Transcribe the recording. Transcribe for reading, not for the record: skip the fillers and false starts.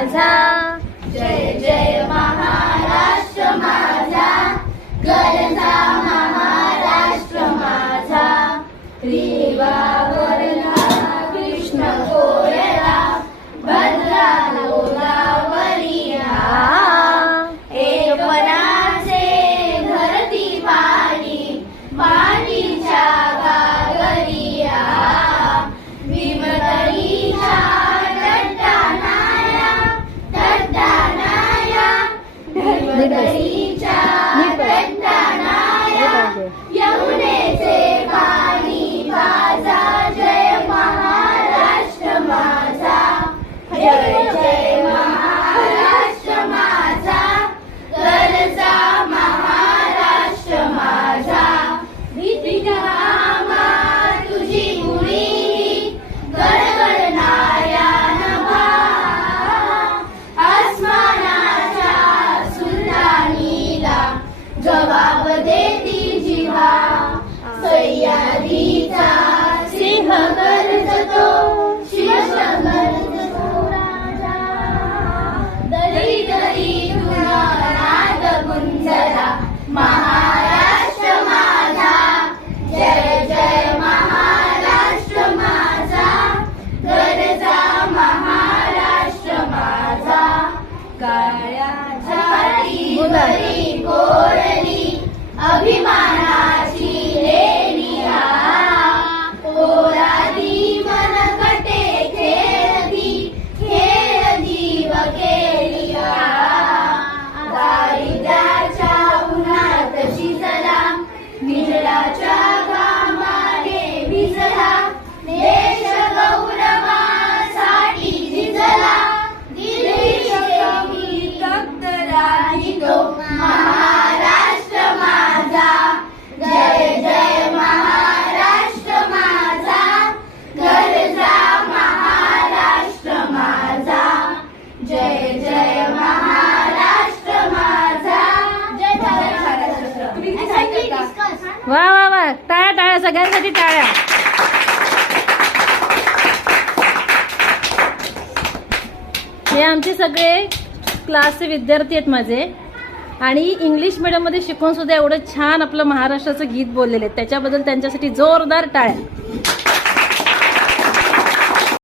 माझा, जय जय महाराष्ट्र माझा, गरजा महाराष्ट्र माझा, रेवावरला कृष्ण कोरला, भद्रा गोदावरी एकपणाचे धरती पाणी, पाणीच्या गागरिया, भीमतळीच्या तट्टानाया, तट्टानाया, भीमतळीच्या तट्टानाया, यमुनेचे पाणी वाजा, जय महाराष्ट्र माझा, जय जय महाराष्ट्र माझा, गरजा महाराष्ट्र माझा, भीतिकामा तुझी गुणी, गडगडणाऱ्या नभा, आसमानाच्या सुलतानीला जबाब देती जिव्हा, सह्याद्रीचा सिंह गर्जतो, शिवशंकर गरजतो राजा, दरी दरी तुझा नाद गुंजला, महाराष्ट्र माझा, जय जय महाराष्ट्र माझा, गरजा महाराष्ट्र माझा, काळ्या छातीवरी कोरली अभिमानाची लेनिया, पोरादी मनकटे खेळती, खेळती व केलिया, दारिद्र्याच्या उन्हात शिजला, निजळाच्या घामाने भिजला, देश गौरवासाठी झिजला, दिल्ली तप्त राहिलो, महाराष्ट्र माझा, जय जय महाराष्ट्र माझा, गरजा महाराष्ट्र माझा, जय जय महाराष्ट्र माझा, जय महाराष्ट्र. वा वा वा, टाळ्या टाळ्या, सगळ्यांसाठी टाळ्या. हे आमचे सगळे क्लासचे विद्यार्थी आहेत माझे, आणि इंग्लिश मीडियममध्ये शिकून सुद्धा एवढं छान आपलं महाराष्ट्राचं गीत बोललेले आहेत, त्याच्याबद्दल त्यांच्यासाठी जोरदार टाळ्या.